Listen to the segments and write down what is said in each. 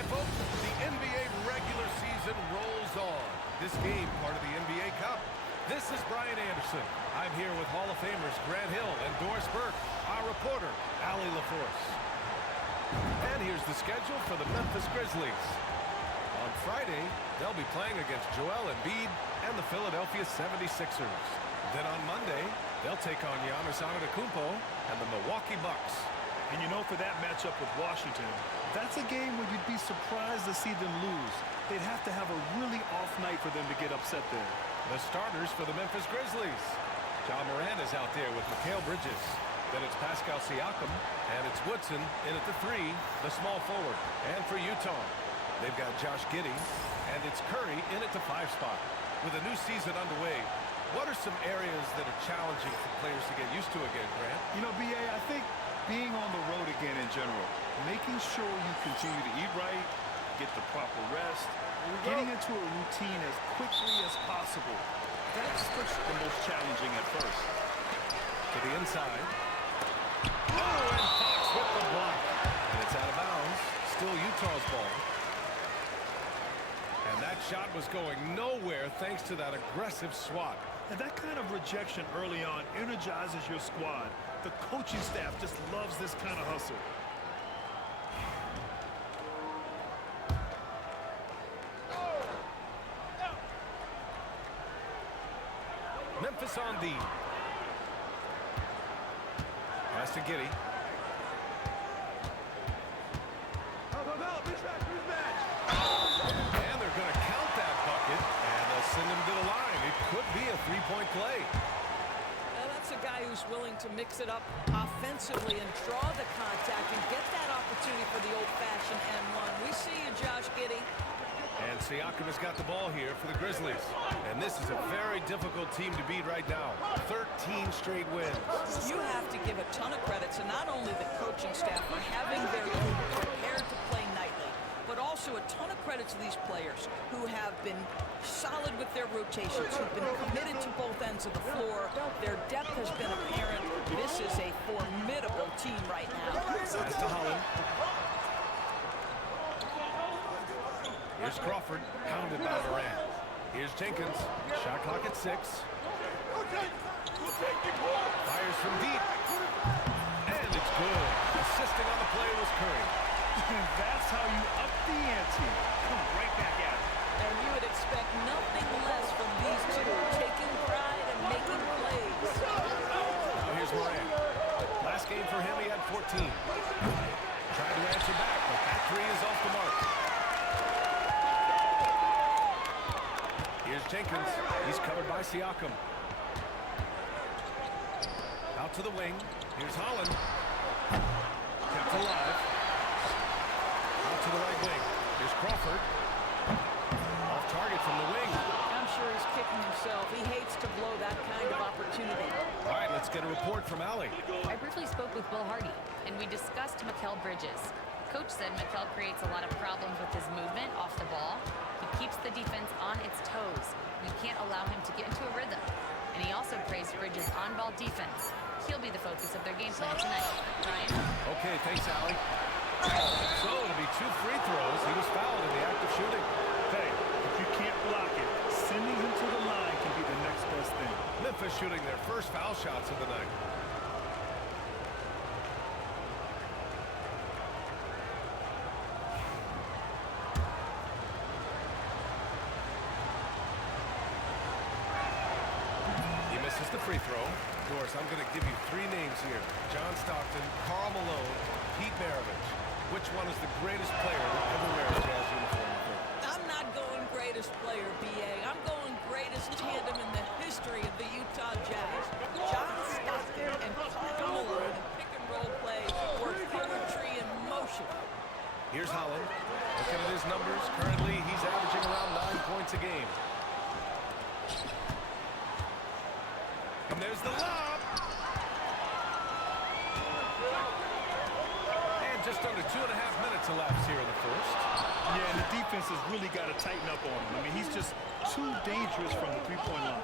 Hi, folks. The NBA regular season rolls on. This game, part of the NBA Cup. This is Brian Anderson. I'm here with Hall of Famers Grant Hill and Doris Burke, our reporter, Allie LaForce. And here's the schedule for the Memphis Grizzlies. On Friday, they'll be playing against Joel Embiid and the Philadelphia 76ers. Then on Monday, they'll take on Giannis Antetokounmpo and the Milwaukee Bucks. And you know, for that matchup with Washington, that's a game where you'd be surprised to see them lose. They'd have to have a really off night for them to get upset there. The starters for the Memphis Grizzlies. Morant is out there with Mikal Bridges. Then it's Pascal Siakam, and it's Woodson in at the 3, the small forward. And for Utah, they've got Josh Giddey, and it's Curry in at the 5 spot. With a new season underway, what are some areas that are challenging for players to get used to again, Grant? You know, B.A., I think being on the road again in general, making sure you continue to eat right, get the proper rest, getting into a routine as quickly as possible. That's the most challenging at first. To the inside. Oh, and Fox with the block. And it's out of bounds. Still Utah's ball. And that shot was going nowhere thanks to that aggressive swat. And that kind of rejection early on energizes your squad. The coaching staff just loves this kind of hustle. Memphis on D. Pass to Giddey. And they're going to count that bucket, and they'll send him to the line. It could be a three-point play. That's a guy who's willing to mix it up offensively and draw the contact and get that opportunity for the old-fashioned and one. We see you, Josh Giddey. And Siakam has got the ball here for the Grizzlies. And this is a very difficult team to beat right now. 13 straight wins. You have to give a ton of credit to not only the coaching staff for having their group prepared to play nightly, but also a ton of credit to these players who have been solid with their rotations, who've been committed to both ends of the floor. Their depth has been apparent. This is a formidable team right now. Pass to Holland. Here's Crawford, pounded by Morant. Here's Jenkins, shot clock at 6. Fires from deep. And it's good. Assisting on the play was Curry. That's how you up the ante. Come right back at it. And you would expect nothing less from these two, taking pride and making plays. Now here's Morant. Last game for him, he had 14. Tried to answer back, but that 3 is off the mark. Here's Jenkins. He's covered by Siakam. Out to the wing. Here's Holland. Kept alive. Out to the right wing. Here's Crawford. Off target from the wing. I'm sure he's kicking himself. He hates to blow that kind of opportunity. All right, let's get a report from Allie. I briefly spoke with Will Hardy, and we discussed Mikal Bridges. Coach said Mikal creates a lot of problems with his movement off the ball. He keeps the defense on its toes. We can't allow him to get into a rhythm. And he also praised Bridges' on-ball defense. He'll be the focus of their game plan tonight. Ryan? Okay, thanks, Allie. So it'll be 2 free throws. He was fouled in the act of shooting. Hey, if you can't block it, sending him to the line can be the next best thing. Memphis shooting their first foul shots of the night. The free throw. Doris, I'm going to give you 3 names here. John Stockton, Karl Malone, Pete Maravich. Which one is the greatest player to ever wear a Jazz uniform? I'm not going greatest player, B.A. I'm going greatest tandem in the history of the Utah Jazz. John Stockton and Karl Malone in pick-and-roll play were poetry in motion. Here's Holland. Looking at his numbers. Currently, he's averaging around 9 points a game. And there's the lob. And just under 2.5 minutes elapsed here in the first. Yeah, and the defense has really got to tighten up on him. I mean, he's just too dangerous from the three-point line.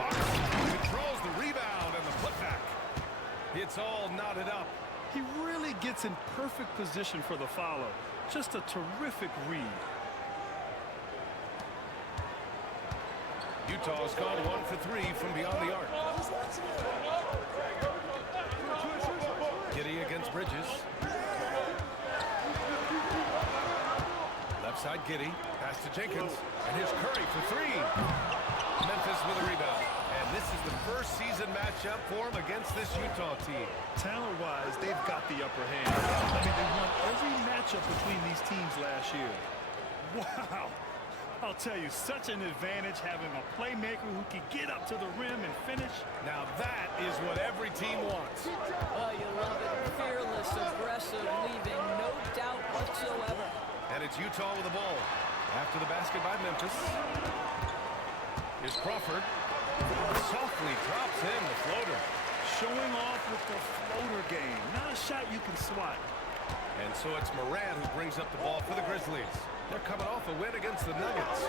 Fox controls the rebound and the putback. It's all knotted up. He really gets in perfect position for the follow. Just a terrific read. Utah's gone 1 for 3 from beyond the arc. Giddey against Bridges. Left side Giddey. Pass to Jenkins. And here's Curry for 3. Memphis with a rebound. And this is the first season matchup for him against this Utah team. Talent-wise, they've got the upper hand. I mean, they won every matchup between these teams last year. Wow. I'll tell you, such an advantage having a playmaker who can get up to the rim and finish. Now that is what every team wants. Oh, you love it. Fearless, aggressive, leaving no doubt whatsoever. And it's Utah with the ball. After the basket by Memphis. Here's Crawford. Softly drops in the floater. Showing off with the floater game. Not a shot you can swat. And so it's Morant who brings up the ball for the Grizzlies. They're coming off a win against the Nuggets.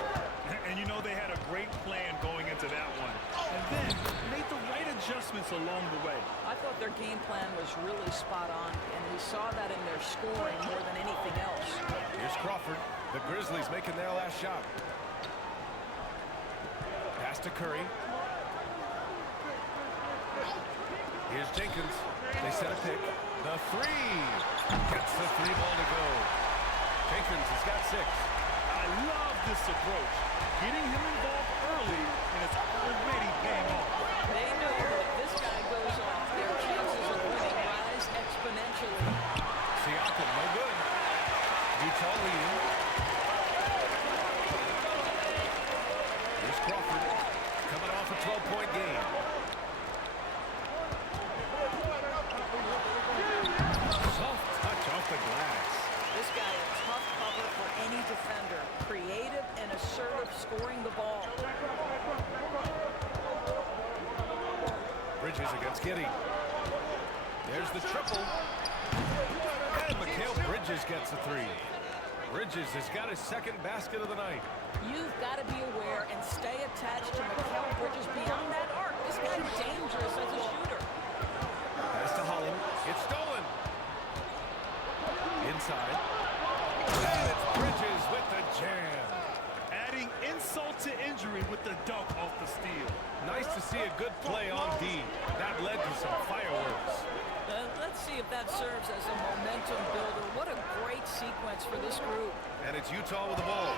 And you know they had a great plan going into that one. And then made the right adjustments along the way. I thought their game plan was really spot on, and we saw that in their scoring more than anything else. Here's Crawford. The Grizzlies making their last shot. Pass to Curry. Here's Jenkins. They set a pick. The 3. Gets the 3 ball to go. Jenkins has got 6. I love this approach. Getting him involved early, and it's already paying off. They know that if this guy goes off, their chances of winning rise exponentially. Siakam, no good. Utah leading. Here's Crawford. Coming off a 12-point game. Soft touch off the glass. This guy a tough cover for any defender. Creative and assertive scoring the ball. Bridges against Giddey. There's the triple. And Mikal Bridges gets a 3. Bridges has got his second basket of the night. You've got to be aware and stay attached to Mikal Bridges beyond that arc. This guy's dangerous as a shooter. Pass to Holland. It's stolen. Inside. And it's Bridges with the jam. Adding insult to injury with the dunk off the steal. Nice to see a good play on D. That led to some fireworks. Let's see if that serves as a momentum builder. What a great sequence for this group. And it's Utah with the ball.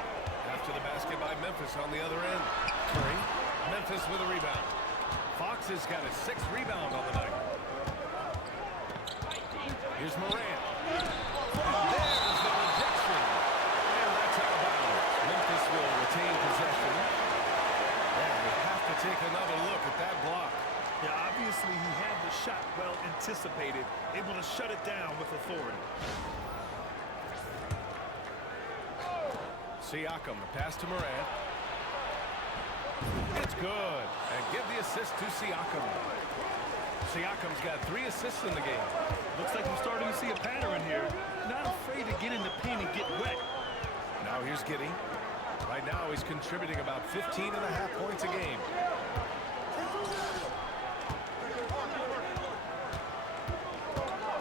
After the basket by Memphis on the other end. Curry. Memphis with a rebound. Fox has got his 6th rebound on the night. Here's Morant. And there's the rejection. And that's out of bounds. Memphis will retain possession. And we have to take another look at that block. Yeah, obviously he had the shot well anticipated, able to shut it down with authority. Siakam, the pass to Morant. It's good. And give the assist to Siakam. Siakam's got 3 assists in the game. Looks like I'm starting to see a pattern here. Not afraid to get in the paint and get wet. Now here's Giddey. Right now he's contributing about 15.5 points a game.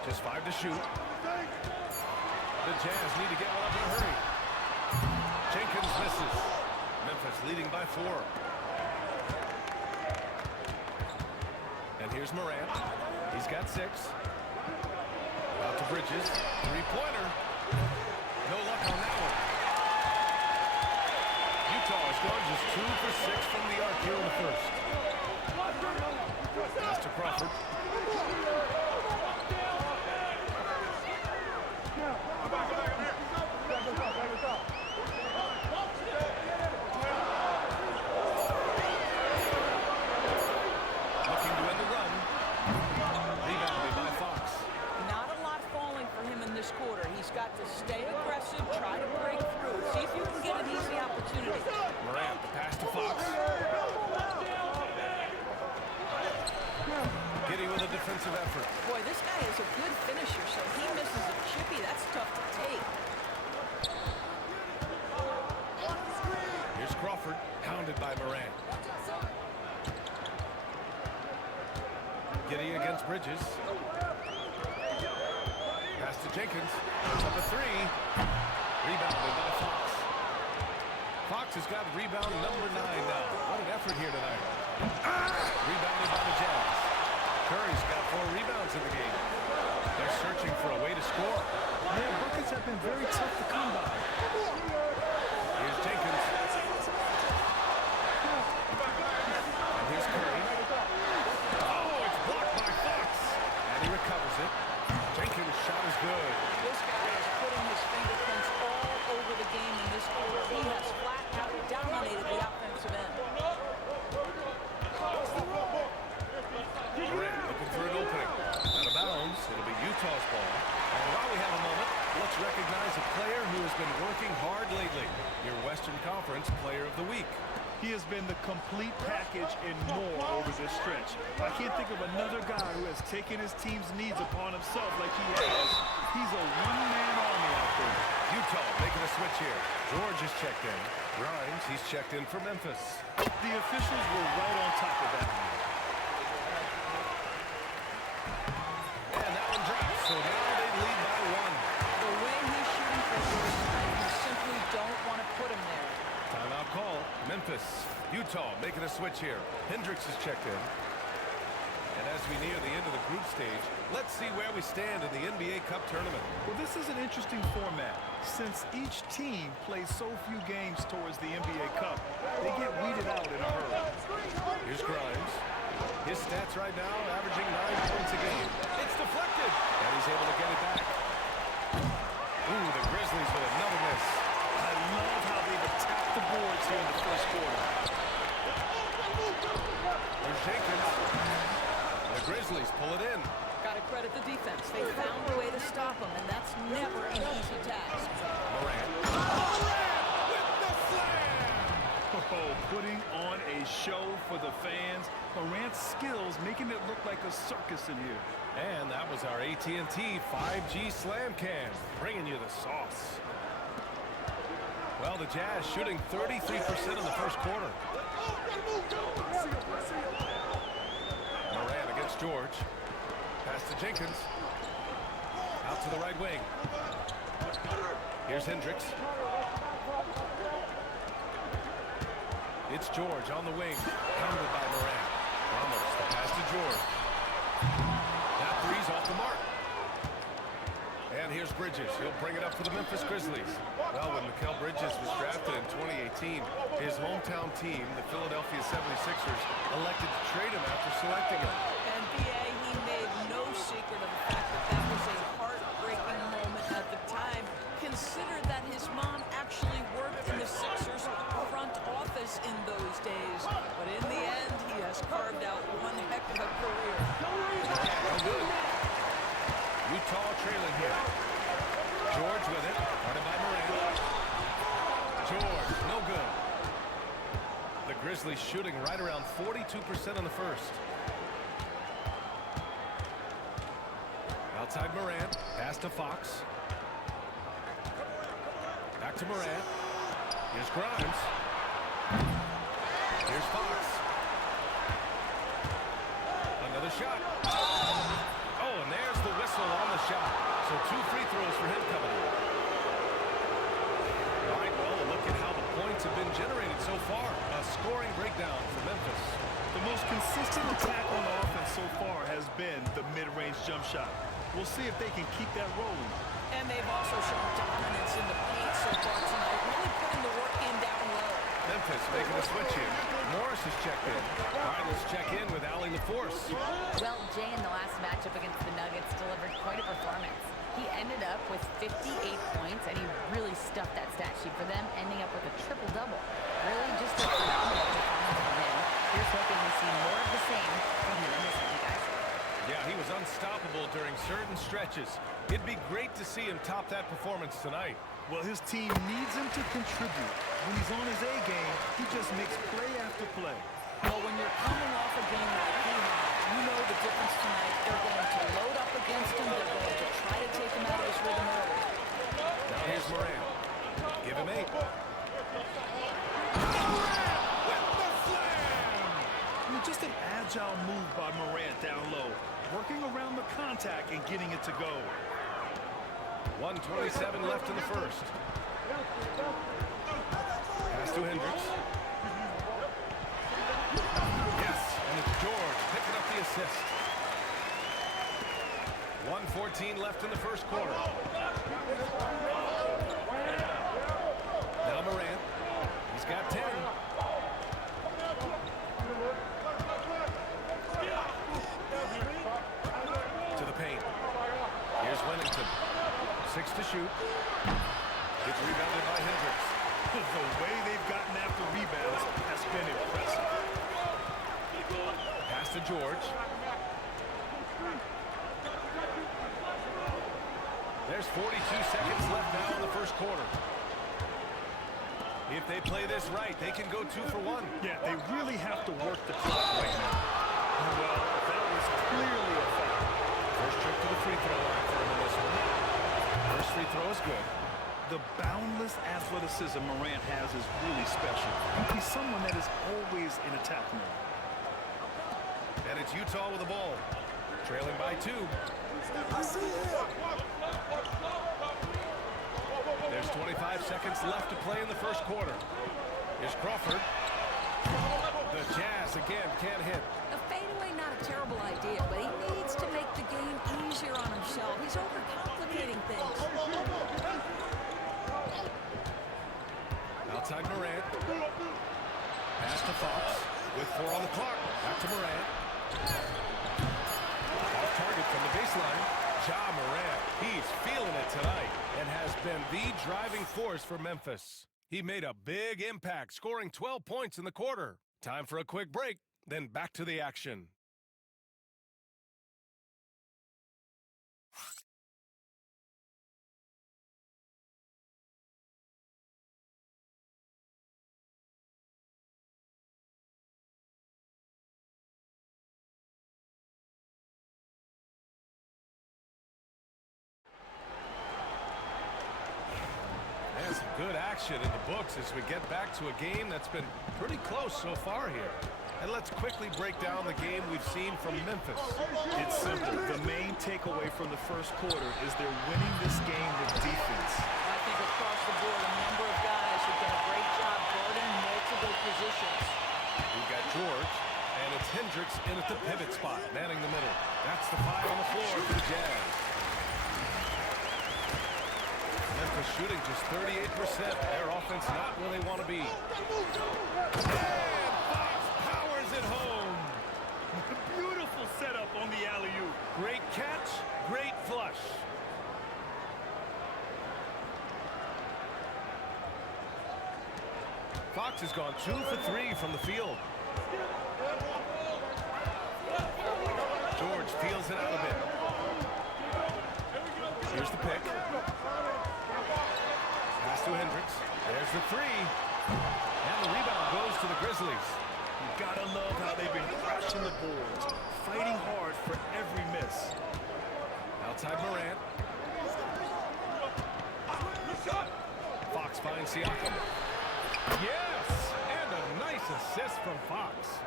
Just 5 to shoot. The Jazz need to get one up in a hurry. Jenkins misses. Memphis leading by 4. And here's Morant. He's got 6. Out to Bridges. 3-pointer. No luck on that one. Utah has gone just 2 for 6 from the arc here in the first. Pass to Crawford. Looking to end the run. Rebounded by Fox. Not a lot falling for him in this quarter. He's got to stay aggressive, try to break through. See if you can get an easy opportunity. Morant, the pass to Fox. Giddey with a defensive effort. Boy, this guy is a good finisher, so he misses a chippy. That's tough to take. Here's Crawford, hounded by Morant. Giddey against Bridges. Jenkins. Puts up a three. Rebounded by Fox. Fox has got rebound number 9 now. What an effort here tonight. Rebounded by the Jazz. Curry's got 4 rebounds in the game. They're searching for a way to score. Yeah, buckets have been very tough to come by. Here's Jenkins. And here's Curry. Oh, it's blocked by Fox. And he recovers it. Jenkins' shot is good. This guy is putting his fingerprints all over the game in this quarter. He has flat out dominated the offensive end. Morant looking for an opening. Out of bounds. It'll be Utah's ball. And while we have a moment, let's recognize a player who has been working hard lately. Your Western Conference Player of the Week. He has been the complete package and more over this stretch. I can't think of another guy who has taken his team's needs upon himself like he has. He's a one-man army out there. Utah making a switch here. George is checked in. Grimes, he's checked in for Memphis. The officials were right on top of that one. And that one drops, so now they lead by 1. The way he's shooting for this time, you simply don't want to put him there. Timeout call. Memphis. Utah making a switch here. Hendricks is checked in. And as we near the end of the group stage, let's see where we stand in the NBA Cup tournament. Well, this is an interesting format. Since each team plays so few games towards the NBA Cup, they get weeded out in a hurry. Here's Grimes. His stats right now averaging 9 points a game. It's deflected. And he's able to get it back. Ooh, the Grizzlies with another miss. I love how they've attacked the boards here in the first quarter. Here's Jenkins. The Grizzlies pull it in. Got to credit the defense. They found a way to stop him, and that's never an easy task. Morant. Morant with the slam! Oh, putting on a show for the fans. Morant's skills making it look like a circus in here. And that was our AT&T 5G Slam Cam, bringing you the sauce. Well, the Jazz shooting 33% in the first quarter. Morant against George. Pass to Jenkins. Out to the right wing. Here's Hendricks. It's George on the wing. Pounded by Morant. Ramos, the pass to George. That three's off the mark. And here's Bridges. He'll bring it up for the Memphis Grizzlies. Well, when Mikal Bridges was drafted in 2018, his hometown team, the Philadelphia 76ers, elected to trade him after selecting him. And B.A., he made no secret of the fact that that was a heartbreaking moment at the time. Consider that his mom actually worked in the Sixers front office in those days. But in the end, he has carved out one heck of a career. No good. Utah trailing here. George with it. Guarded by Morant. George, no good. The Grizzlies shooting right around 42% in the first. Outside Morant. Pass to Fox. Back to Morant. Here's Grimes. Here's Fox. Another shot. Oh, and there's the whistle on the shot. So 2 free throws for him coming in. All right, well, look at how the points have been generated so far. A scoring breakdown for Memphis. The most consistent attack on offense so far has been the mid-range jump shot. We'll see if they can keep that rolling. And they've also shown dominance in the paint so far tonight, really putting the work in down low. Memphis making a switch here. Morris is checked in. All right, let's check in with Allie LaForce. Well, Jay in the last matchup against the Nuggets delivered quite a performance. He ended up with 58 points, and he really stuffed that stat sheet for them, ending up with a triple-double. Really just a phenomenal performance from him. Here's hoping we see more of the same from him in this one, guys. Yeah, he was unstoppable during certain stretches. It'd be great to see him top that performance tonight. Well, his team needs him to contribute. When he's on his A game, he just makes play after play. Well, when you're coming off a game like he had, you know the difference tonight. They're going to load up against him. They're going to try to take him out of his rhythm early. Now here's Morant. Give him 8. Just an agile move by Morant down low, working around the contact and getting it to go. 1:27 left in the first. Pass to Hendricks. Yes, and it's George picking up the assist. 1:14 left in the first quarter. Now Morant. He's got 10. To the paint. Here's Wennington. 6 to shoot. It's rebounded by Hendricks. The way they've gotten after rebounds has been impressive. Pass to George. There's 42 seconds left now in the first quarter. If they play this right, they can go 2 for 1. Yeah, they really have to work the clock right now. Well, that was clearly a foul. First trip to the free throw line for him in this one. First free throw is good. The boundless athleticism Morant has is really special. He's someone that is always in attack mode. And it's Utah with the ball. Trailing by 2. There's 25 seconds left to play in the first quarter. Here's Crawford. The Jazz again can't hit. A fadeaway, not a terrible idea, but he needs to make the game easier on himself. He's overcomplicating things. Outside Morant. Pass to Fox. With 4 on the clock. Back to Morant. Off target from the baseline. Ja Morant. He's feeling it tonight and has been the driving force for Memphis. He made a big impact, scoring 12 points in the quarter. Time for a quick break, then back to the action. Some good action in the books as we get back to a game that's been pretty close so far here. And let's quickly break down the game we've seen from Memphis. It's simple. The main takeaway from the first quarter is they're winning this game with defense. I think across the board, a number of guys have done a great job guarding multiple positions. We've got George, and it's Hendricks in at the pivot spot, manning the middle. That's the 5 on the floor for the Jazz. Memphis shooting just 38%. Their offense not where they want to be. And Fox powers it home. Beautiful setup on the alley-oop. Great catch, great flush. Fox has gone 2 for 3 from the field. George feels it out a bit. Here's the pick. Pass to Hendricks. There's the 3. And the rebound goes to the Grizzlies. You gotta love how they've been crashing the boards, fighting hard for every miss. Outside Morant. Fox finds Siakam. Yes! And a nice assist from Fox.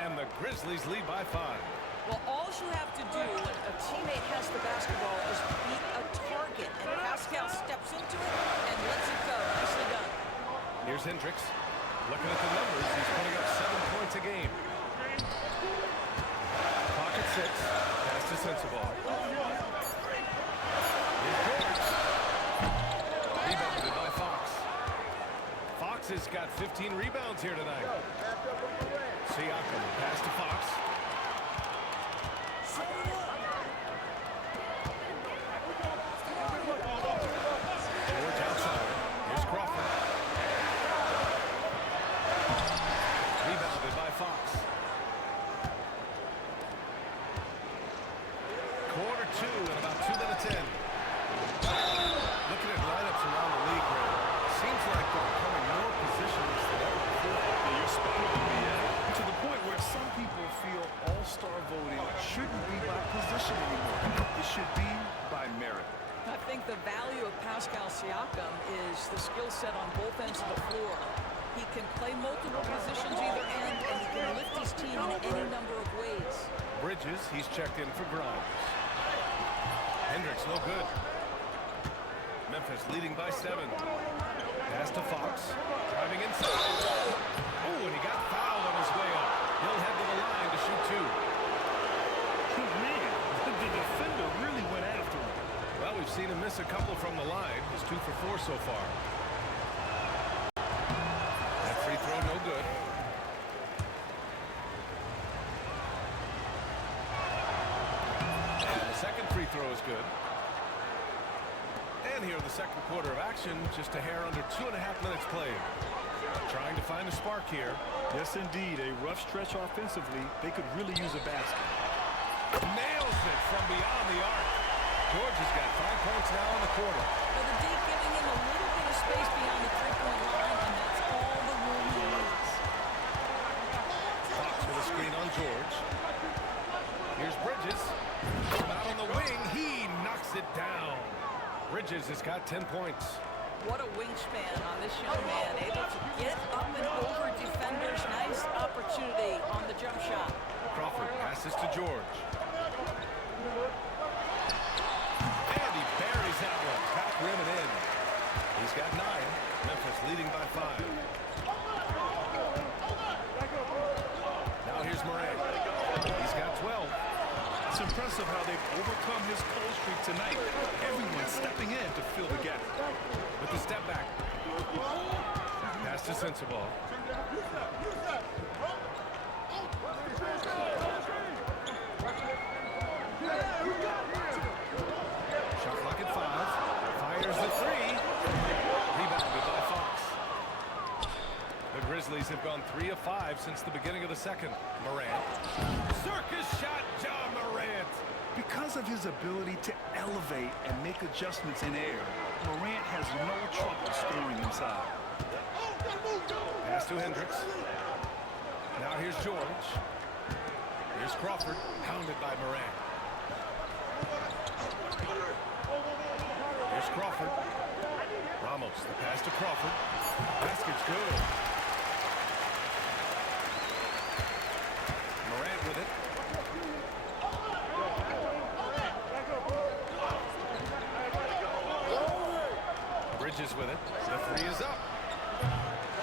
And the Grizzlies lead by 5. Well, all you have to do when a teammate has the basketball is beat a target, and Pascal steps into it and lets it go. Nicely done. Here's Hendricks. Looking at the numbers, he's putting up 7 points a game. Pocket 6. Pass to Sensabaugh. Here's George. Rebounded by Fox. Fox has got 15 rebounds here tonight. Siakam. Pass to Fox. George outside. Here's Crawford. Rebounded by Fox. Quarter 2 and about 2 minutes in. Looking at lineups around the league, Ray, seems like they're becoming more positionless than ever before. You're spot on, yeah. To the point where some people feel all-star voting shouldn't be by position anymore. It should be by merit. I think the value of Pascal Siakam is the skill set on both ends of the floor. He can play multiple positions either end, and he can lift his team in any number of ways. Bridges, he's checked in for Grimes. Hendricks, no good. Memphis leading by 7. Pass to Fox. Driving inside. Oh, and he got fouled on his way up. He'll head to the line to shoot 2. Man, the defender really went after him. Well, we've seen him miss a couple from the line. He's 2 for 4 so far. That free throw no good. And the second free throw is good. And here in the second quarter of action, just a hair under 2.5 minutes played. Trying to find a spark here. Yes, indeed. A rough stretch offensively. They could really use a basket. Nails it from beyond the arc. George has got 5 points now in the quarter. Well, the D giving him a little bit of space beyond the three-point line, and that's all the room he needs. Fox with a screen on George. Here's Bridges. Out on the wing. He knocks it down. Bridges has got 10 points. What a wingspan on this young man, able to get up and over defenders. Nice opportunity on the jump shot. Crawford passes to George. And he buries that one. Back rim and in. He's got 9. Memphis leading by 5. Now here's Morant. He's got 12. It's impressive how they've overcome his cold streak tonight. Everyone stepping in to fill the gap. With the step back. Pass to Sensabaugh. Shot clock at 5. Fires the 3. Rebounded by Fox. The Grizzlies have gone 3 of 5 since the beginning of the second. Morant. Circus shot, John Morant. Because of his ability to elevate and make adjustments in air, Morant has no trouble scoring inside. Pass to Hendricks. Now here's George. Here's Crawford, pounded by Morant. Here's Crawford. Ramos, the pass to Crawford. Basket's good. Morant with it. Bridges with it. The 3 is up.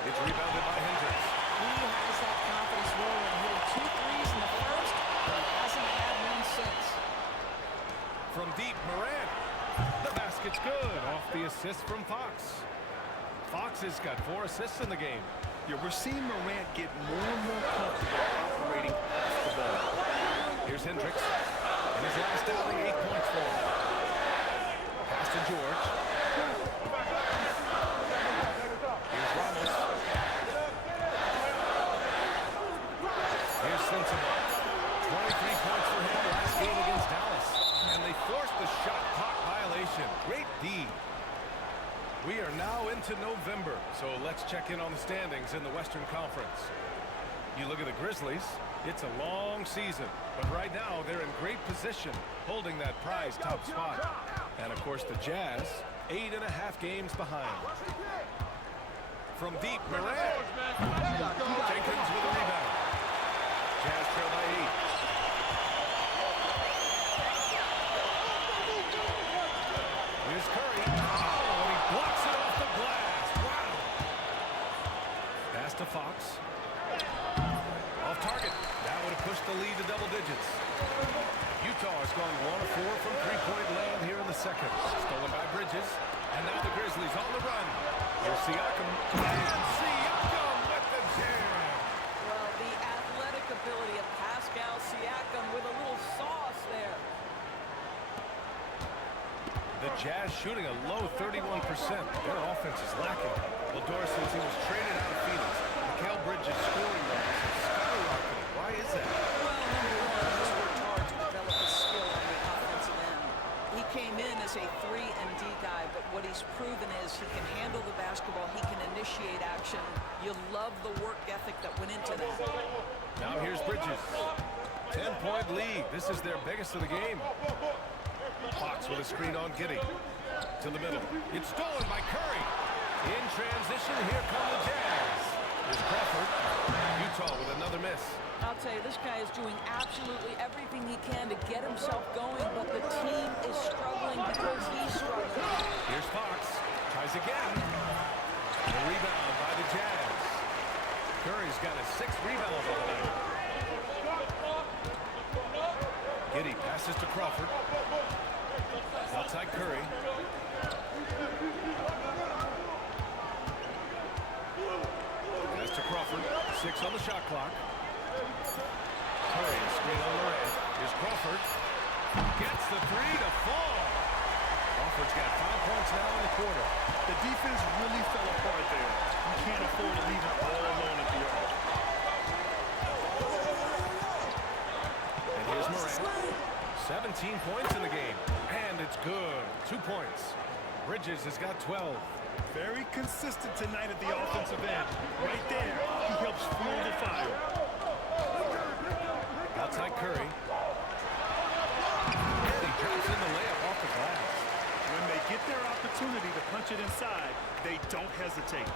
It's rebounded by Hendricks. He has that confidence rolling, hitting 2 threes in the first, but hasn't had one since. From deep, Morant. The basket's good. Off the assist from Fox. Fox has got 4 assists in the game. Yeah, we're seeing Morant get more and more comfortable operating off the ball. Here's Hendricks. In his last outing, 8 points for him. Pass to George. Here's Ramos. Here's Sensabaugh. 23 points for him last game against Dallas. And they forced the shot clock violation. Great D. We are now into November, so let's check in on the standings in the Western Conference. You look at the Grizzlies, it's a long season, but right now they're in great position, holding that prize top spot. And of course the Jazz, 8.5 games behind. From deep, Morant. Jenkins with a rebound. Jazz trail by 8. Here's Curry. Oh, and he blocks it off the glass. Wow. Pass to Fox. Off target. That would have pushed the lead to double digits. Utah has gone 1 of 4 from three-point land here in the second. Stolen by Bridges. And now the Grizzlies on the run. Here's Siakam. And Siakam with the jam. Well, the athletic ability of Pascal Siakam with a little sauce there. The Jazz shooting a low 31%. Their offense is lacking. Well, Doris, since he was traded out of Phoenix, Mikal Bridges' scoring numbers have skyrocketed. Why is that? Well, number one, he's worked hard to develop his skill on the offensive end. He came in as a 3-and-D guy, but what he's proven is he can handle the basketball, he can initiate action. You love the work ethic that went into that. Now here's Bridges. 10-point lead. This is their biggest of the game. Fox with a screen on Giddey. To the middle. It's stolen by Curry. In transition, here come the Jazz. Here's Crawford. Utah with another miss. I'll tell you, this guy is doing absolutely everything he can to get himself going, but the team is struggling because he's struggling. Here's Fox. Tries again. The rebound by the Jazz. Curry's got his 6th rebound of the night. Giddey passes to Crawford. Outside Curry. Pass to Crawford. 6 on the shot clock. Curry, screen on Morant. Here's Crawford. Gets the 3 to fall. Crawford's got 5 points now in the quarter. The defense really fell apart there. You can't afford to leave it all alone at the arc. And here's Morant. 17 points in the game. And it's good. 2 points. Bridges has got 12. Very consistent tonight at the offensive end. Right there, he helps fuel the fire. Outside Curry. And he drops in the layup off the glass. When they get their opportunity to punch it inside, they don't hesitate.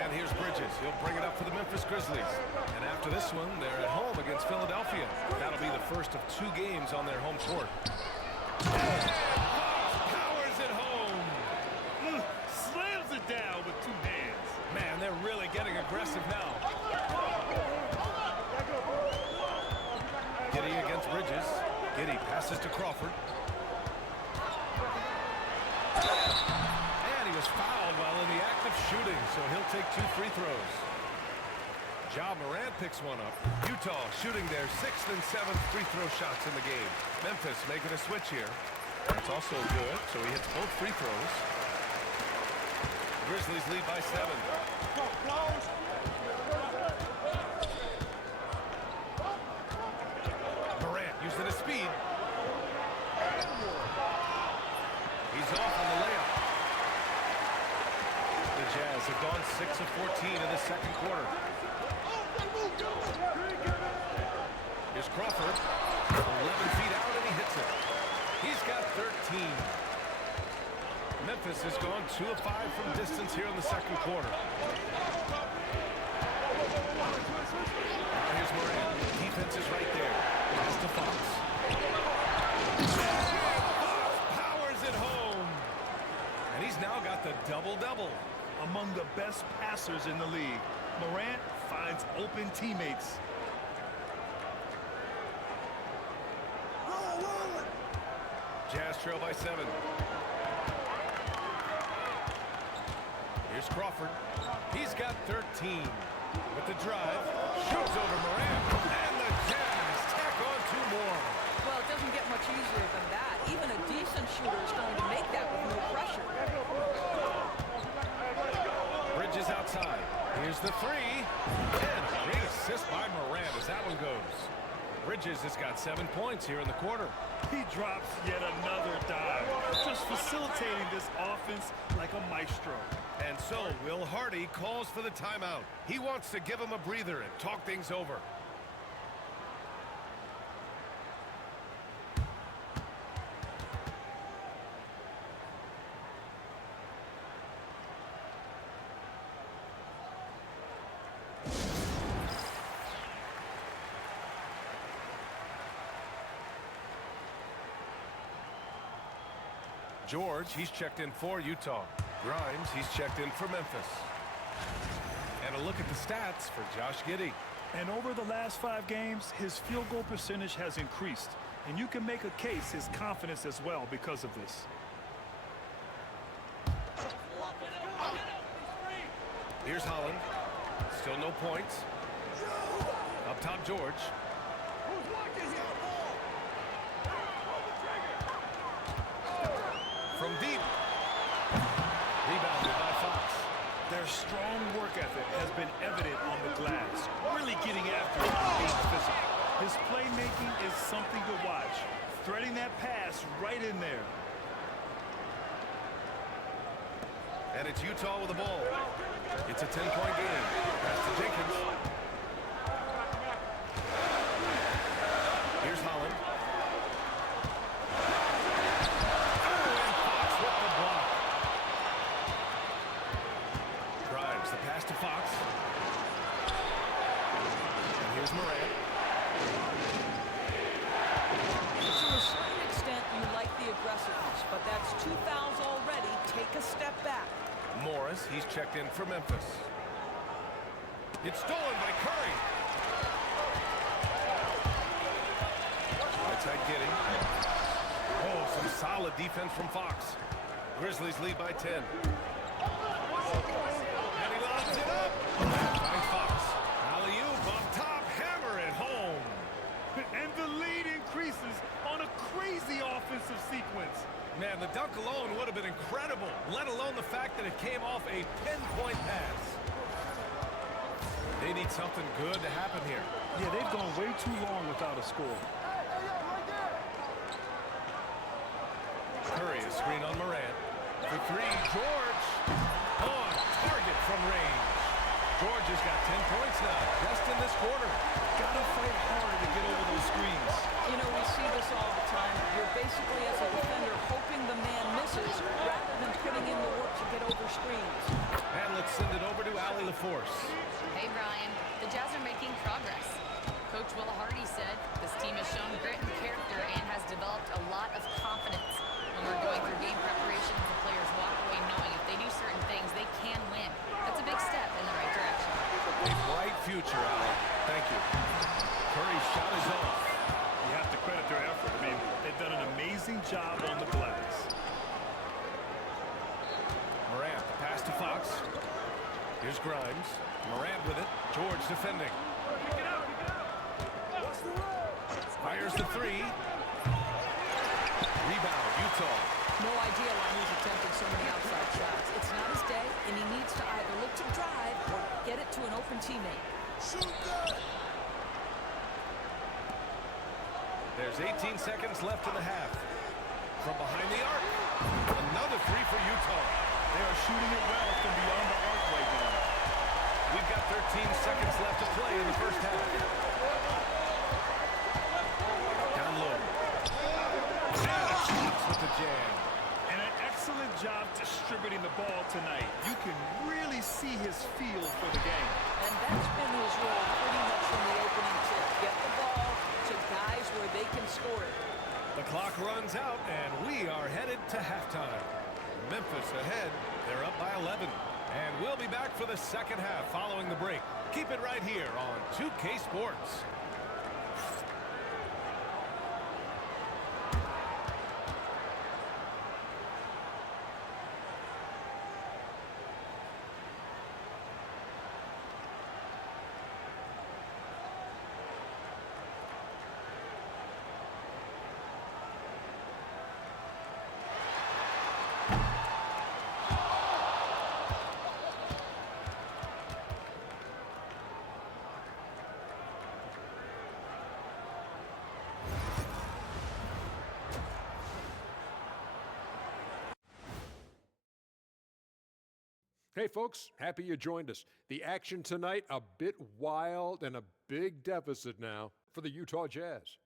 And here's Bridges. He'll bring it up for the Memphis Grizzlies. And after this one, they're at home against Philadelphia. That'll be the first of 2 games on their home court. Powers it home. Slams it down with 2 hands. Man, they're really getting aggressive now. Giddey against Bridges. Giddey passes to Crawford. And he was fouled while in the act of shooting, so he'll take 2 free throws. Ja Morant picks one up. Utah shooting their 6th and 7th free throw shots in the game. Memphis making a switch here. That's also good, so he hits both free throws. Grizzlies lead by 7. Morant using his speed. He's off on the layup. The Jazz have gone 6 of 14 in the second quarter. Here's Crawford. 11 feet out and he hits it. He's got 13. Memphis has gone 2 of 5 from distance here in the second quarter. Here's Morant. Defense is right there. Pass to Fox. Fox powers it home. And he's now got the double-double. Among the best passers in the league, Morant finds open teammates. Jazz trail by 7. Here's Crawford. He's got 13. With the drive, shoots over Morant, and the Jazz tack on 2 more. Well, it doesn't get much easier than that. Even a decent shooter is going to make that with no pressure. Bridges outside. Here's the 3. And a great assist by Morant as that one goes. Bridges has got 7 points here in the quarter. He drops yet another dive, just facilitating this offense like a maestro. And so Will Hardy calls for the timeout. He wants to give him a breather and talk things over. George, he's checked in for Utah. Grimes, he's checked in for Memphis. And a look at the stats for Josh Giddey. And over the last 5 games, his field goal percentage has increased. And you can make a case his confidence as well because of this. Here's Holland. Still no points. Up top, George. From deep. Rebounded by Fox. Their strong work ethic has been evident on the glass, really getting after it and being physical. His playmaking is something to watch, threading that pass right in there. And it's Utah with the ball. It's a 10-point game. Pass to Jenkins. Here's Holland. Morris. He's checked in for Memphis. It's stolen by Curry. Right-side getting. Oh, some solid defense from Fox. Grizzlies lead by 10. And he lobs it up. Finds Fox. Alley-oop up top. Hammer it home. And the lead increases on a crazy offensive sequence. Man, the dunk alone would have been incredible, let alone the fact that it came off a pinpoint pass. They need something good to happen here. Yeah, they've gone way too long without a score. Curry, a screen on Morant. For three, George. On target from range. George has got 10 points now, just in this quarter. Gotta fight harder to get over those screens. You know, we see this all the time. You're basically, as a defender, hoping the man misses rather than putting in the work to get over screens. And let's send it over to Allie LaForce. Hey, Brian. The Jazz are making progress. Coach Will Hardy said this team has shown grit and character and has developed a lot of confidence. When we're going through game preparations, the players walk away knowing if they do certain things, they can win. That's a big step in the right direction. A bright future, Allie. Thank you. Curry's shot is off. You have to credit their effort. I mean, they've done an amazing job on the glass. Morant, the pass to Fox. Here's Grimes. Morant with it. George defending. Fires the three. Rebound, Utah. No idea why he's attempting so many outside shots. It's not his day, and he needs to either look to drive or get it to an open teammate. There's 18 seconds left in the half. From behind the arc. Another three for Utah. They are shooting it well from beyond the arc right now. We've got 13 seconds left to play in the first half. Down low. Fox with the jam. And an excellent job distributing the ball tonight. You can really see his feel for the game. And that's been his role pretty much from the opening tip. Get the ball to guys where they can score it. The clock runs out, and we are headed to halftime. Memphis ahead. They're up by 11. And we'll be back for the second half following the break. Keep it right here on 2K Sports. Hey, folks, happy you joined us. The action tonight, a bit wild and a big deficit now for the Utah Jazz.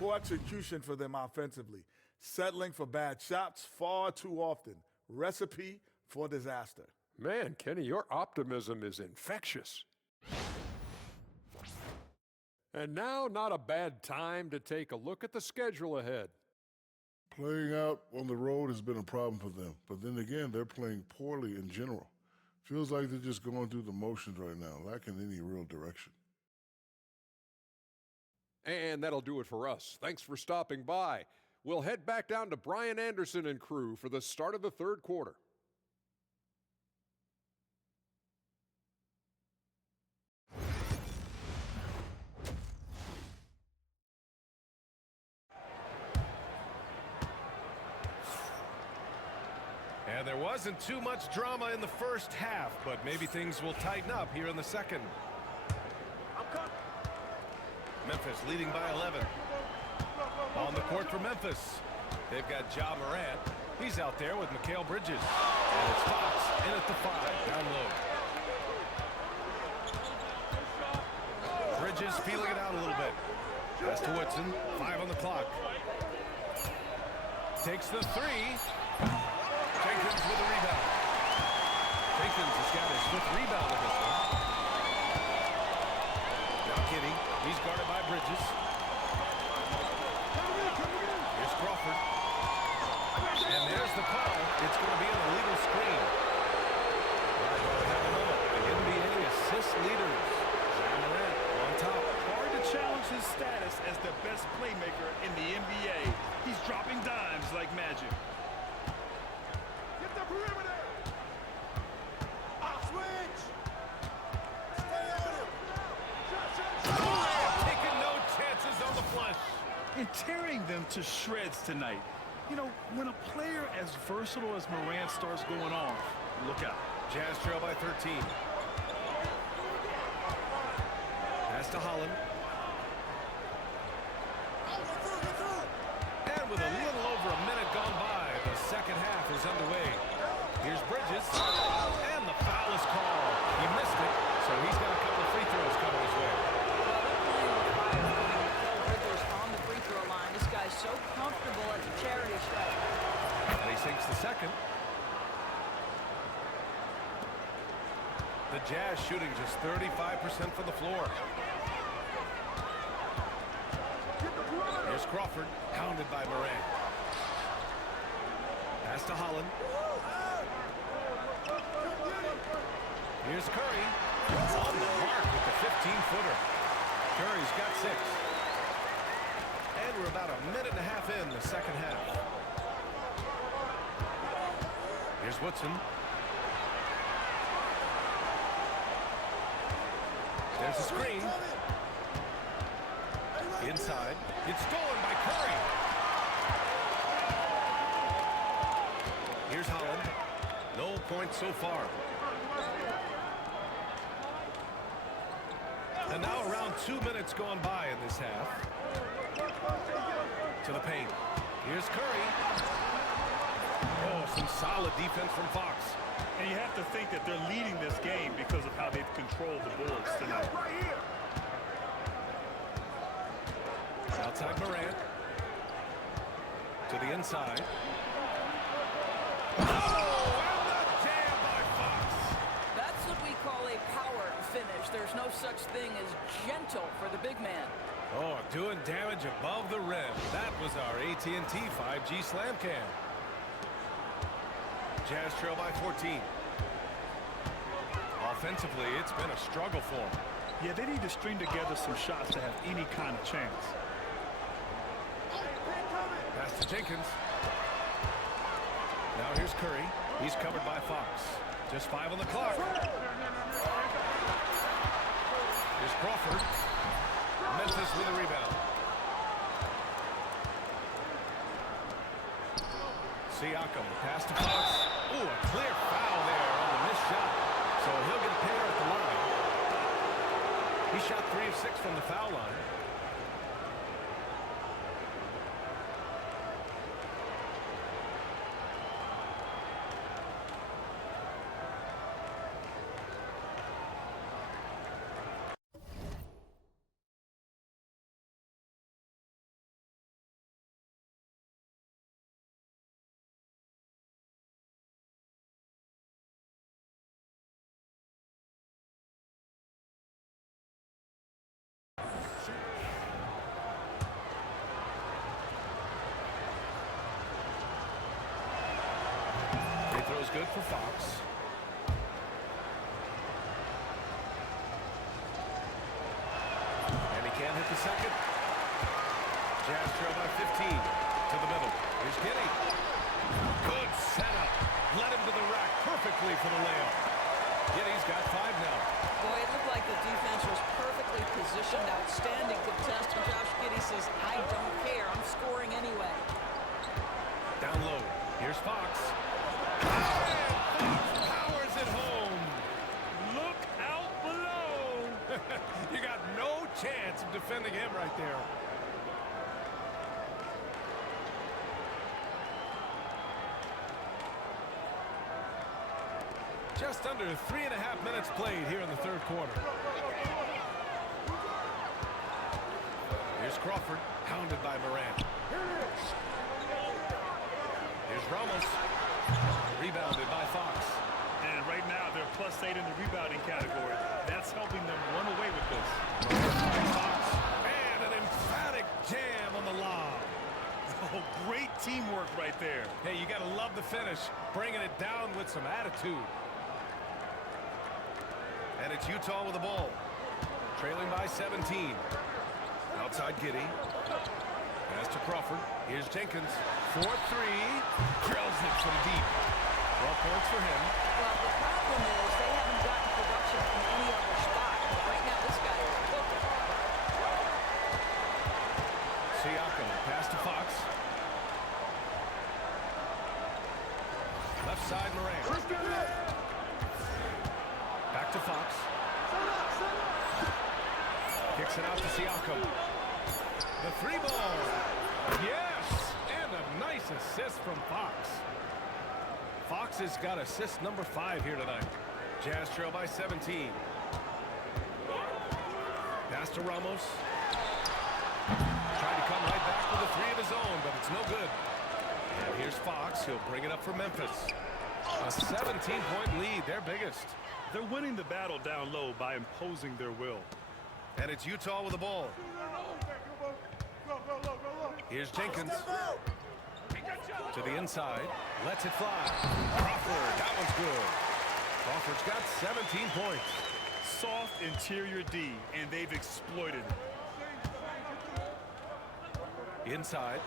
Poor execution for them offensively. Settling for bad shots far too often. Recipe for disaster. Man, Kenny, your optimism is infectious. And now, not a bad time to take a look at the schedule ahead. Playing out on the road has been a problem for them, but then again, they're playing poorly in general. Feels like they're just going through the motions right now, lacking any real direction. And that'll do it for us. Thanks for stopping by. We'll head back down to Brian Anderson and crew for the start of the third quarter. And there wasn't too much drama in the first half, but maybe things will tighten up here in the second. Memphis leading by 11. On the court for Memphis. They've got Ja Morant. He's out there with Mikal Bridges. And it's Fox in at the 5, down low. Bridges feeling it out a little bit. Pass to Woodson, 5 on the clock. Takes the 3. Jenkins with a rebound. Jenkins has got his 5th rebound in this one. Now Kitty, he's guarded by Bridges. Here's Crawford. And there's the call. It's going to be an illegal playmaker in the NBA. He's dropping dimes like magic. Get the perimeter. Switch. Stay on him. Taking no chances on the flush. And tearing them to shreds tonight. You know, when a player as versatile as Morant starts going off, look out. Jazz trail by 13. Pass to Holland. And with a little over a minute gone by, the second half is underway. Here's Bridges. And the foul is called. He missed it, so he's got a couple of free throws coming his way. On the free throw line. This guy's so comfortable at the charity stripe. And he sinks the second. The Jazz shooting just 35% from the floor. Here's Crawford, hounded by Morant. Pass to Holland. Here's Curry. On the mark with the 15-footer. Curry's got 6. And we're about a minute and a half in the second half. Here's Woodson. There's a screen. Inside. It's stolen by Curry. Here's Holland. No points so far. And now around 2 minutes gone by in this half. To the paint. Here's Curry. Oh, some solid defense from Fox. And you have to think that they're leading this game because of how they've controlled the boards tonight. Outside Morant. To the inside. Oh, and the jam by Fox. That's what we call a power finish. There's no such thing as gentle for the big man. Oh, doing damage above the rim. That was our AT&T 5G slam cam. Jazz trail by 14. Offensively, it's been a struggle for them. Yeah, they need to string together some shots to have any kind of chance. Pass to Jenkins. Now here's Curry. He's covered by Fox. Just 5 on the clock. Here's Crawford. Memphis with a rebound. Siakam, pass to Fox. Ooh, a clear foul there on the missed shot. So he'll get a pair at the line. He shot 3 of 6 from the foul line. Throws good for Fox. And he can't hit the second. Jazz trail by 15 to the middle. Here's Giddey. Good setup. Led him to the rack perfectly for the layup. Giddey's got 5 now. Boy, it looked like the defense was perfectly positioned. Outstanding contest. And Josh Giddey says, I don't care. I'm scoring anyway. Down low. Here's Fox. And Fox powers it home. Look out below. You got no chance of defending him right there. Just under 3.5 minutes played here in the third quarter. Here's Crawford, hounded by Morant. Here's Ramos, rebounded by Fox. And right now, they're +8 in the rebounding category. That's helping them run away with this. Fox, and an emphatic jam on the lob. Oh, great teamwork right there. Hey, you got to love the finish, bringing it down with some attitude. And it's Utah with the ball, trailing by 17. Outside Giddey. Pass to Crawford. Here's Jenkins. 4-3. Drills it from deep. 12 points for him. Well, the problem is they haven't gotten production from any other spot. But right now, this guy is cooking. Siakam. Pass to Fox. Left side, Morant. Back to Fox. Kicks it out to Siakam. The three ball. Yes! And a nice assist from Fox. Fox has got assist number 5 here tonight. Jazz trail by 17. Pass to Ramos. Trying to come right back with a 3 of his own, but it's no good. And here's Fox. He'll bring it up for Memphis. A 17-point lead, their biggest. They're winning the battle down low by imposing their will. And it's Utah with the ball. Here's Jenkins. To the inside. Lets it fly. Crawford. That one's good. Crawford's got 17 points. Soft interior D, and they've exploited it. Inside.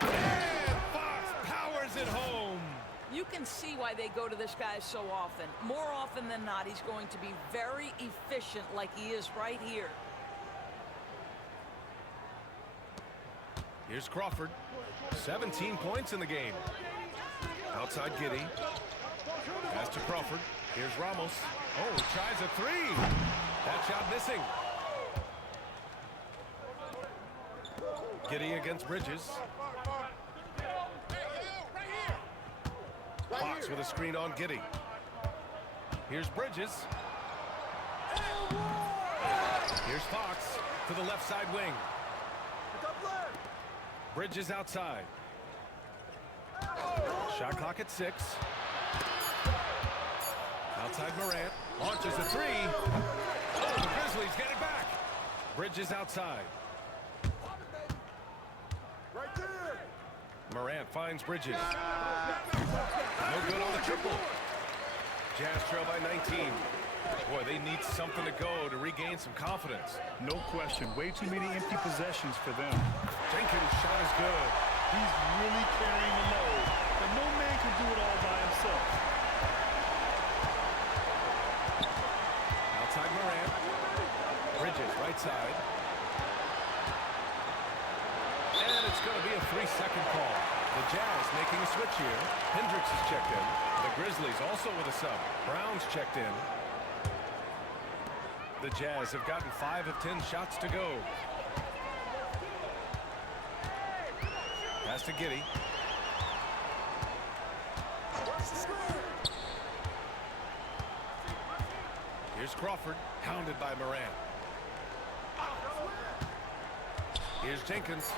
And Fox powers it home. You can see why they go to this guy so often. More often than not, he's going to be very efficient like he is right here. Here's Crawford. 17 points in the game. Outside Giddey. Pass to Crawford. Here's Ramos. Oh, tries a 3. That shot missing. Giddey against Bridges. Fox with a screen on Giddey. Here's Bridges. Here's Fox to the left side wing. Bridges outside. Shot clock at 6. Outside Morant. Launches a 3. Oh, the Grizzlies get it back. Bridges outside. Morant finds Bridges. No good on the triple. Jazz trail by 19. Boy, they need something to go to regain some confidence. No question. Way too many empty possessions for them. Jenkins' shot is good. He's really carrying the load, but no man can do it all by himself. Outside Morant. Bridges, right side. And it's going to be a 3-second call. The Jazz making a switch here. Hendricks is checked in. The Grizzlies also with a sub. Brown's checked in. The Jazz have gotten 5 of 10 shots to go. Pass to Giddey. Here's Crawford, hounded by Morant. Here's Jenkins.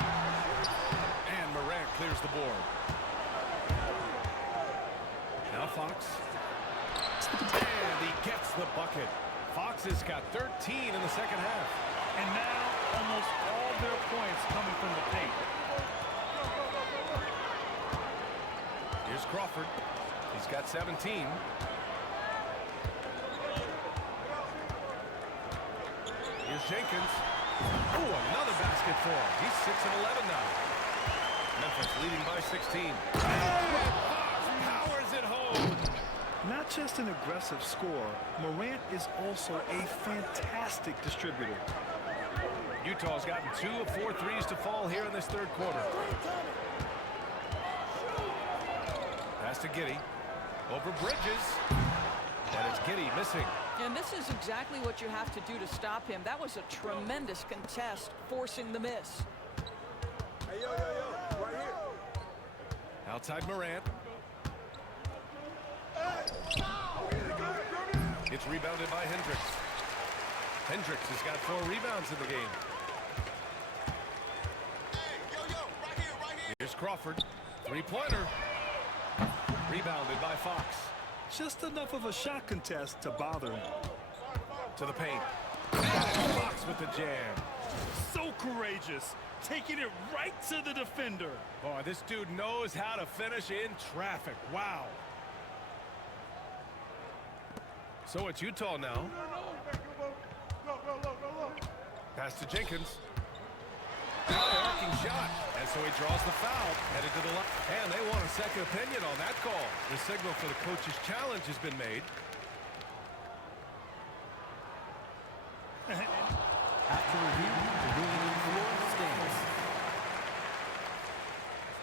And Morant clears the board. Now Fox. And he gets the bucket. Fox has got 13 in the second half. And now almost all their points coming from the paint. Here's Crawford. He's got 17. Here's Jenkins. Oh, another basket for him. He's 6 of 11 now. Memphis leading by 16. And Fox powers it home. Not just an aggressive scorer, Morant is also a fantastic distributor. Utah's gotten 2 of 4 threes to fall here in this third quarter. Pass to Giddey. Over Bridges. And it's Giddey missing. And this is exactly what you have to do to stop him. That was a tremendous contest, forcing the miss. Hey, yo, right here. Outside Morant. It's rebounded by Hendricks. Hendricks has got 4 rebounds in the game. Here's Crawford. 3-pointer. Rebounded by Fox. Just enough of a shot contest to bother him. To the paint. And Fox with the jam. So courageous, taking it right to the defender. Boy, this dude knows how to finish in traffic. Wow. So it's Utah now. Pass to Jenkins. High-arcing shot. And so he draws the foul, headed to the line. And they want a second opinion on that call. The signal for the coach's challenge has been made. After review, the ruling floor stands.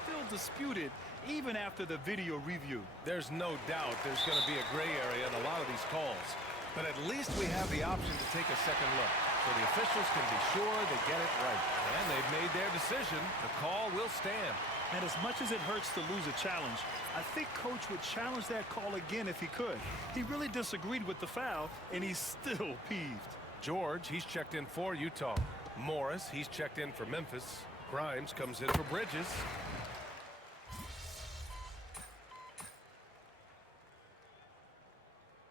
Still disputed even after the video review. There's no doubt there's going to be a gray area in a lot of these calls. But at least we have the option to take a second look, so the officials can be sure they get it right. And they've made their decision. The call will stand. And as much as it hurts to lose a challenge, I think Coach would challenge that call again if he could. He really disagreed with the foul, and he's still peeved. George, he's checked in for Utah. Morris, he's checked in for Memphis. Grimes comes in for Bridges.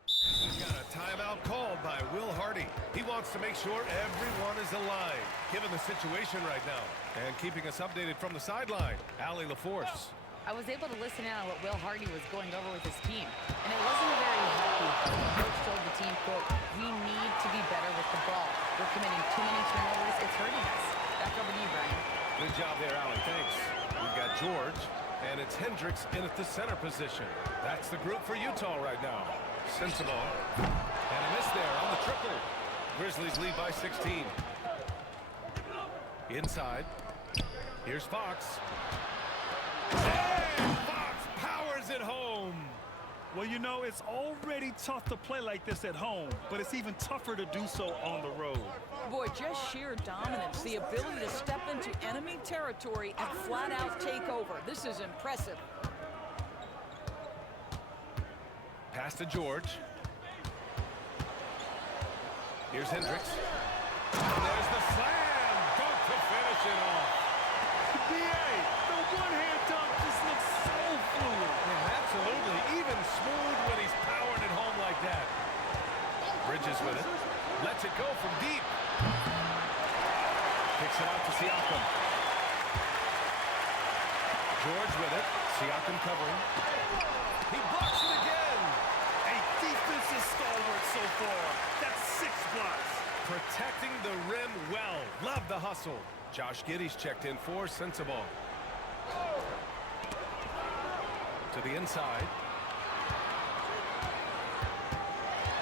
We've got a timeout called by Will Hardy. He wants to make sure everyone is aligned, given the situation right now. And keeping us updated from the sideline, Allie LaForce. I was able to listen in on what Will Hardy was going over with his team, and it wasn't a very happy. Coach told the team, quote, "We need to be better with the ball. We're committing too many turnovers. It's hurting us." Back over to you, Brian. Good job there, Allie. Thanks. We've got George, and it's Hendricks in at the center position. That's the group for Utah right now. Sensible. And a miss there on the triple. Grizzlies lead by 16. Inside. Here's Fox. And Fox powers it home. Well, you know, it's already tough to play like this at home, but it's even tougher to do so on the road. Boy, just sheer dominance, the ability to step into enemy territory and flat out take over. This is impressive. Pass to George. Here's Hendricks. And there's the slam dunk to finish it off. B.A., the one-hand dunk just looks so fluid. Yeah, absolutely. Even smooth when he's powering it home like that. Bridges with it. Lets it go from deep. Kicks it out to Siakam. George with it. Siakam covering. He blocks it again. A defensive stalwart so far. That's 6 blocks. Protecting the rim well. Love the hustle. Josh Giddey's checked in for Sensible. To the inside.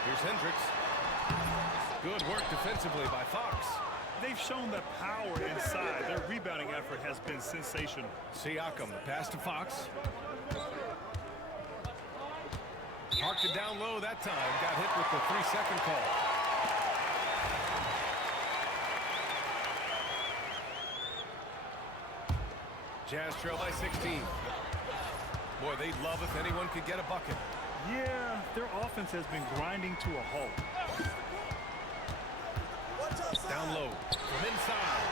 Here's Hendricks. Good work defensively by Fox. They've shown the power inside. Their rebounding effort has been sensational. Siakam, the pass to Fox. Parked it down low that time. Got hit with the 3-second call. Jazz trail by 16. Boy, they'd love if anyone could get a bucket. Yeah, their offense has been grinding to a halt. Down low from inside.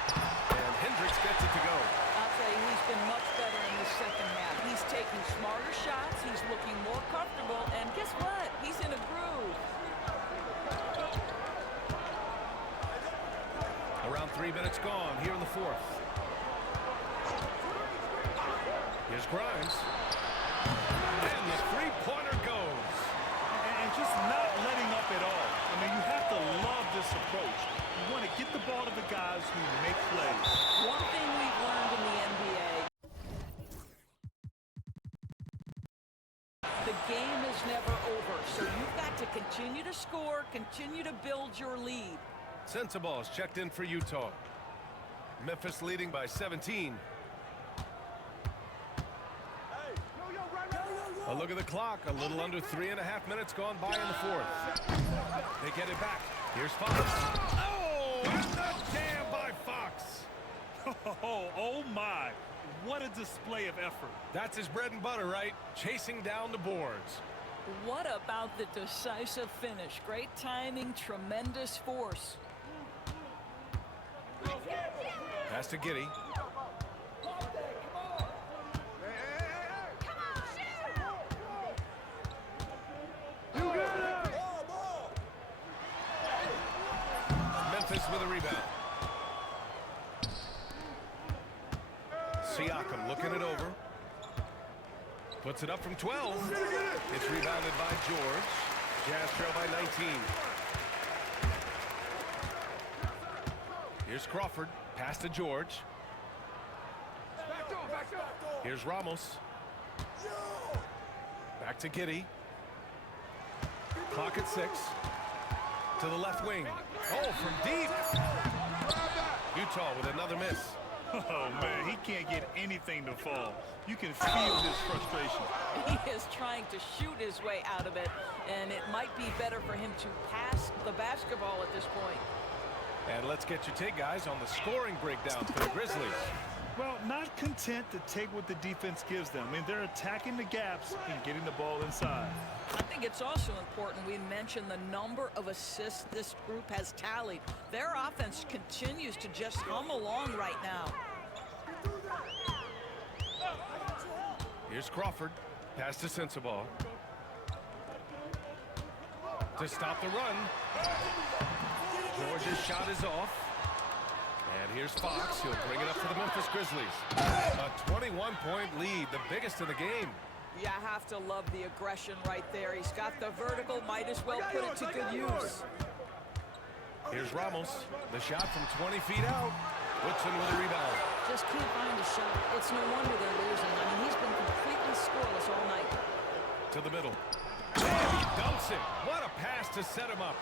And Hendricks gets it to go. I'll tell you, he's been much better in the second half. He's taking smarter shots. He's looking more comfortable. And guess what? He's in a groove. Around 3 minutes gone here in the fourth. Here's Grimes. And the three-pointer goes. And just not letting up at all. I mean, you have to love this approach. You want to get the ball to the guys who make plays. One thing we've learned in the NBA, the game is never over. So you've got to continue to score, continue to build your lead. Sensible is checked in for Utah. Memphis leading by 17. A look at the clock. A little under 3.5 minutes gone by in the fourth. They get it back. Here's Fox. Oh, and the jam by Fox. Oh my. What a display of effort. That's his bread and butter, right? Chasing down the boards. What about the decisive finish? Great timing, tremendous force. Pass to Giddey. Memphis with a rebound. Siakam looking it over. Puts it up from 12. It's rebounded by George. Jazz trail by 19. Here's Crawford. Pass to George. Here's Ramos. Back to Giddey. Clock at 6. To the left wing. Oh, from deep. Utah with another miss. Oh, man, he can't get anything to fall. You can feel his frustration. He is trying to shoot his way out of it, and it might be better for him to pass the basketball at this point. And let's get your take, guys, on the scoring breakdown for the Grizzlies. Well, not content to take what the defense gives them. I mean, they're attacking the gaps and getting the ball inside. I think it's also important we mention the number of assists this group has tallied. Their offense continues to just hum along right now. Here's Crawford. Pass to Sensabaugh. To stop the run. George's shot is off. And here's Fox. He'll bring it up for the Memphis Grizzlies. A 21-point lead, the biggest in the game. You have to love the aggression right there. He's got the vertical, might as well put it to good use. Here's Ramos. The shot from 20 feet out. Woodson with a rebound. Just can't find a shot. It's no wonder they're losing. I mean, he's been completely scoreless all night. To the middle. And he dumps it. What a pass to set him up.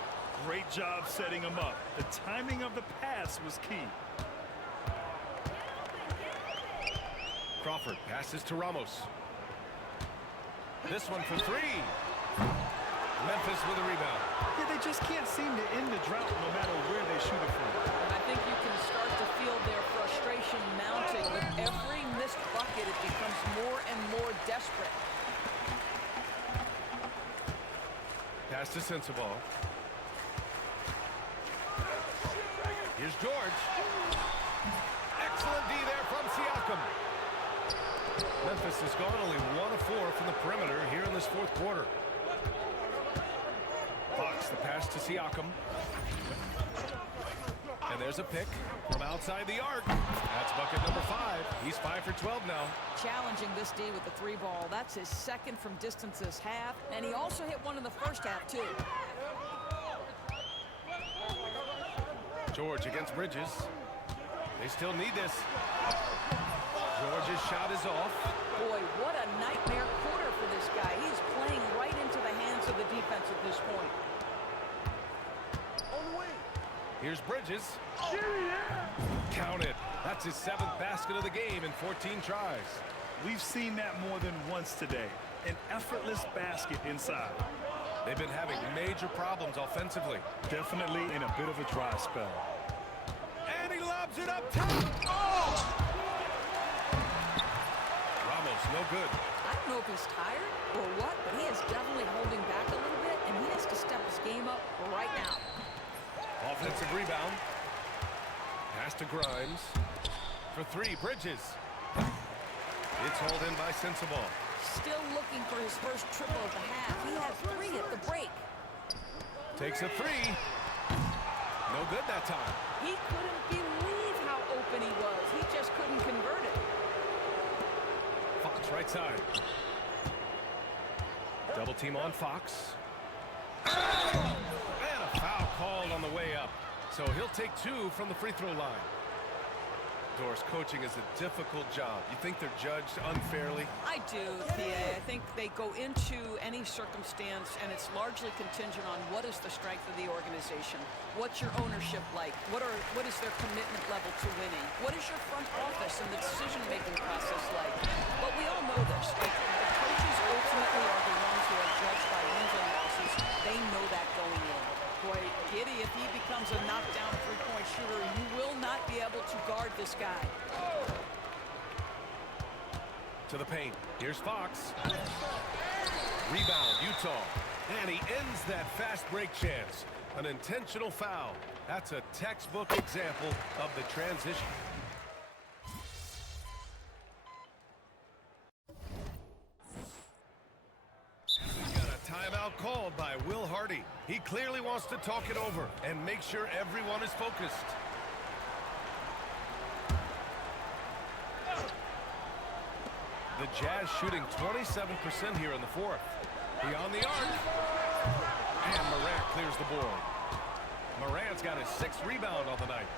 Great job setting him up. The timing of the pass was key. Crawford passes to Ramos. This one for 3. Memphis with a rebound. Yeah, they just can't seem to end the drought no matter where they shoot it from. And I think you can start to feel their frustration mounting. With every missed bucket, it becomes more and more desperate. Pass to Sensabaugh. Here's George. Excellent D there from Siakam. Memphis has gone only 1 of 4 from the perimeter here in this fourth quarter. Fox, the pass to Siakam. And there's a pick from outside the arc. That's bucket number 5. He's 5 for 12 now. Challenging this D with the 3 ball. That's his second from distance this half. And he also hit one in the first half, too. George against Bridges. They still need this. George's shot is off. Boy, what a nightmare quarter for this guy. He's playing right into the hands of the defense at this point. Here's Bridges. Count it. That's his 7th basket of the game in 14 tries. We've seen that more than once today. An effortless basket inside. They've been having major problems offensively. Definitely in a bit of a dry spell. And he lobs it up top. Oh! Ramos, no good. I don't know if he's tired or what, but he is definitely holding back a little bit, and he has to step his game up right now. Offensive rebound. Pass to Grimes. For 3, Bridges. It's hauled in by Sensabaugh. Still looking for his first triple of the half. He had 3 at the break. Takes a 3. No good that time. He couldn't believe how open he was. He just couldn't convert it. Fox right side. Double team on Fox. And a foul called on the way up. So he'll take 2 from the free throw line. Doris, coaching is a difficult job. You think they're judged unfairly? I do, Thea. I think they go into any circumstance, and it's largely contingent on what is the strength of the organization. What's your ownership like? What is their commitment level to winning? What is your front office and the decision-making process like? But we all know this. Like, the coaches ultimately are the ones who are judged by wins and losses. They know that going in. Boy, Giddey, if he becomes a knockdown three-point shooter, you will not be able to guard this guy. To the paint. Here's Fox. Rebound, Utah. And he ends that fast break chance. An intentional foul. That's a textbook example of the transition. Timeout called by Will Hardy. He clearly wants to talk it over and make sure everyone is focused. The Jazz shooting 27% here in the fourth. Beyond the arc. And Morant clears the board. Morant's got his 6th rebound on the night.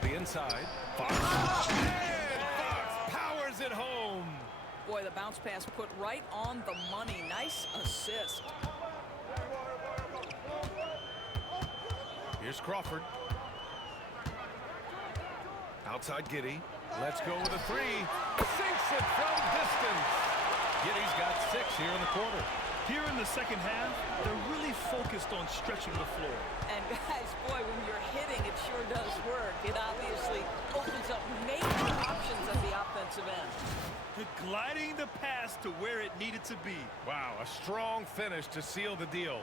To the inside. Fox. And Fox powers it home. Boy, the bounce pass put right on the money. Nice assist. Here's Crawford. Outside Giddey. Let's go with a three. Sinks it from distance. Giddey's got 6 here in the quarter. Here in the second half, they're really focused on stretching the floor. And guys, boy, when you're hitting, it sure does work. It obviously opens up major options at the offensive end. Gliding the pass to where it needed to be. Wow, a strong finish to seal the deal.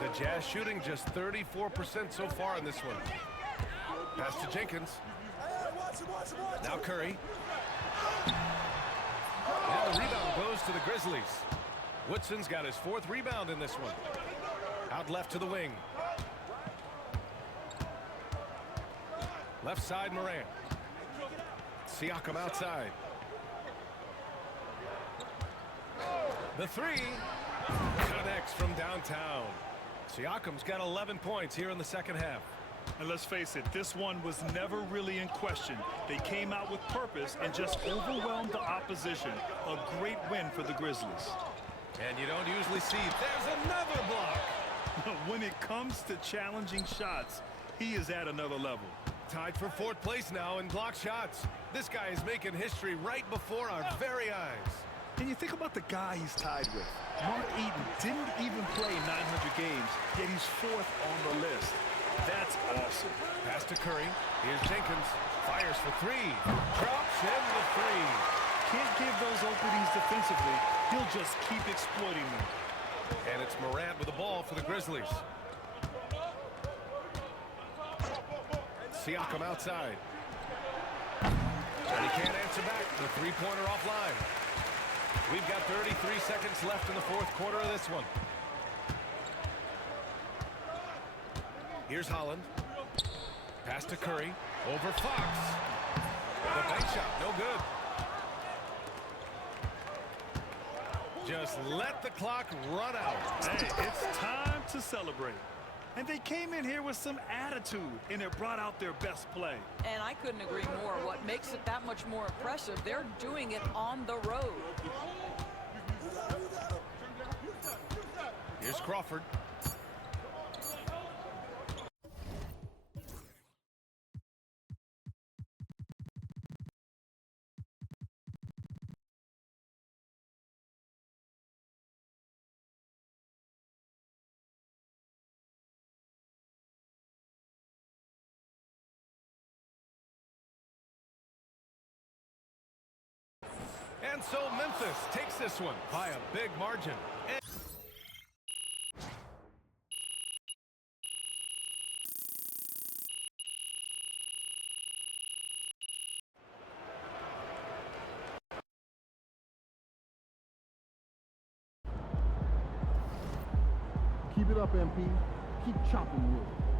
The Jazz shooting just 34% so far in this one. Pass to Jenkins. Now Curry. And the rebound goes to the Grizzlies. Woodson's got his 4th rebound in this one. Out left to the wing. Left side Morant. Siakam outside. The three connects from downtown. Siakam's got 11 points here in the second half. And let's face it, this one was never really in question. They came out with purpose and just overwhelmed the opposition. A great win for the Grizzlies. And you don't usually see. There's another block. When it comes to challenging shots, he is at another level. Tied for 4th place now in block shots. This guy is making history right before our very eyes. And you think about the guy he's tied with. Mark Eaton didn't even play 900 games, yet he's 4th on the list. That's awesome. Pass to Curry. Here's Jenkins. Fires for 3. Drops in the 3. Can't give those openings defensively. He'll just keep exploiting them. And it's Morant with the ball for the Grizzlies. Siakam outside. And he can't answer back. The three-pointer offline. We've got 33 seconds left in the 4th quarter of this one. Here's Holland. Pass to Curry. Over Fox. The bank shot, no good. Just let the clock run out. Hey, it's time to celebrate. And they came in here with some attitude, and it brought out their best play. And I couldn't agree more. What makes it that much more impressive, they're doing it on the road. Here's Crawford. And so Memphis takes this one by a big margin. Keep it up, MP. Keep chopping wood.